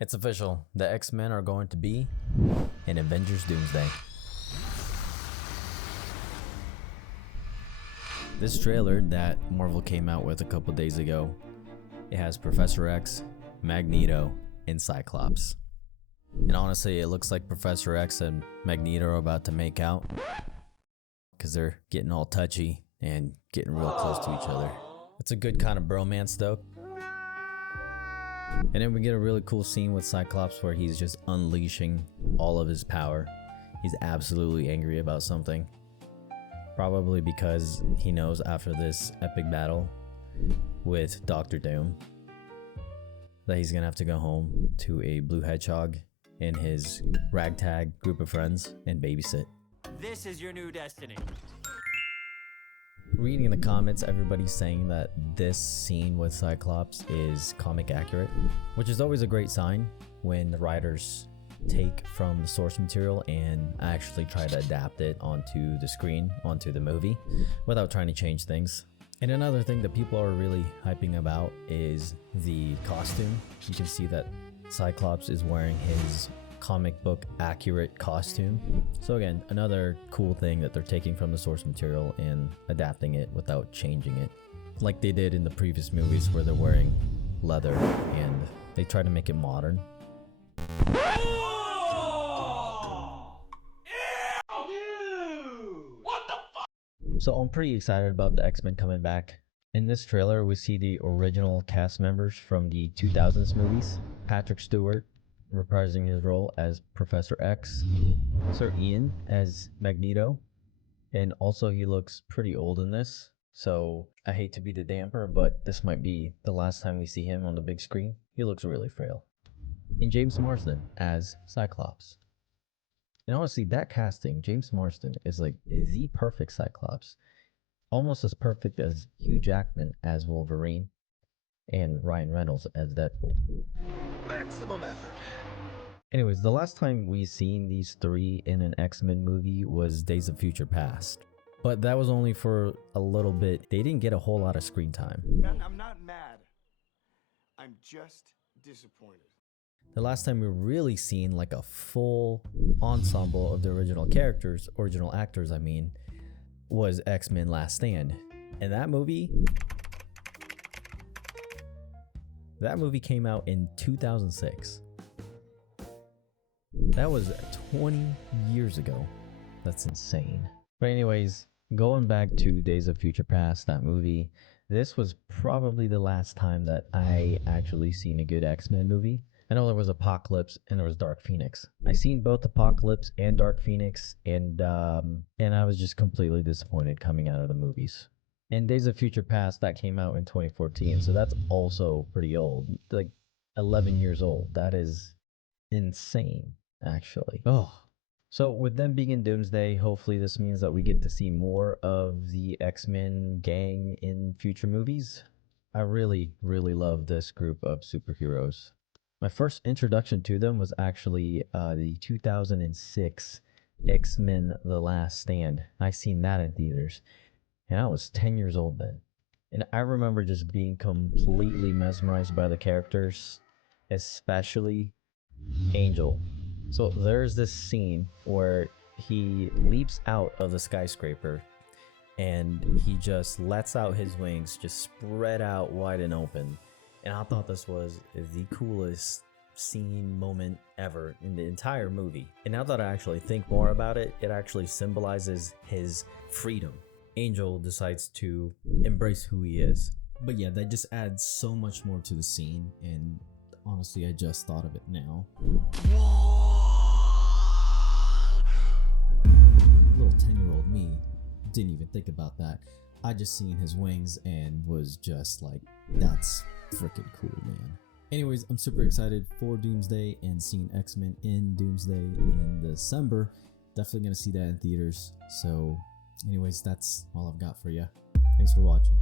It's official. The X-Men are going to be in Avengers Doomsday. This trailer that Marvel came out with a couple days ago, it has Professor X, Magneto, and Cyclops. And honestly, it looks like Professor X and Magneto are about to make out because they're getting all touchy and getting real close to each other. It's a good kind of bromance though. And then we get a really cool scene with Cyclops where he's just unleashing all of his power. He's absolutely angry about something. Probably because he knows after this epic battle with Doctor Doom that he's gonna have to go home to a blue hedgehog and his ragtag group of friends and babysit. This is your new destiny. Reading in the comments, everybody's saying that this scene with Cyclops is comic accurate, which is always a great sign when the writers take from the source material and actually try to adapt it onto the screen, onto the movie, without trying to change things. And another thing that people are really hyping about is the costume. You can see that Cyclops is wearing his comic book accurate costume. So again, another cool thing that they're taking from the source material and adapting it without changing it, like they did in the previous movies where they're wearing leather and they try to make it modern. So I'm pretty excited about the X-Men coming back. In this trailer, we see the original cast members from the 2000s movies. Patrick Stewart reprising his role as Professor X, Sir Ian as Magneto, and also he looks pretty old in this, so I hate to be the damper, but this might be the last time we see him on the big screen. He looks really frail. And James Marsden as Cyclops. And honestly, that casting, James Marsden, is like the perfect Cyclops. Almost as perfect as Hugh Jackman as Wolverine and Ryan Reynolds as Deadpool. Maximum effort. Anyways, the last time we seen these three in an X-Men movie was Days of Future Past. But that was only for a little bit. They didn't get a whole lot of screen time. I'm not mad. I'm just disappointed. The last time we really seen like a full ensemble of the original characters, original actors I mean, was X-Men Last Stand. And that movie came out in 2006. That was 20 years ago. That's insane. But anyways, going back to Days of Future Past, that movie, this was probably the last time that I actually seen a good X-Men movie. I know there was Apocalypse and there was Dark Phoenix. I seen both Apocalypse and Dark Phoenix, and I was just completely disappointed coming out of the movies. And Days of Future Past, that came out in 2014, so that's also pretty old, like 11 years old. That is insane, actually. Oh, so with them being in Doomsday, hopefully this means that we get to see more of the X-Men gang in future movies. I really, really love this group of superheroes. My first introduction to them was actually the 2006 X-Men The Last Stand. I seen that in theaters, and I was 10 years old then. And I remember just being completely mesmerized by the characters, especially Angel. So there's this scene where he leaps out of the skyscraper and he just lets out his wings, just spread out wide and open. And I thought this was the coolest scene moment ever in the entire movie. And now that I actually think more about it, it actually symbolizes his freedom. Angel decides to embrace who he is. But yeah, that just adds so much more to the scene, and honestly, I just thought of it now. Little 10-year-old me didn't even think about that. I just seen his wings and was just like, that's freaking cool, man. Anyways, I'm super excited for Doomsday and seeing X-Men in Doomsday in December. Definitely gonna see that in theaters. So anyways, that's all I've got for you. Thanks for watching.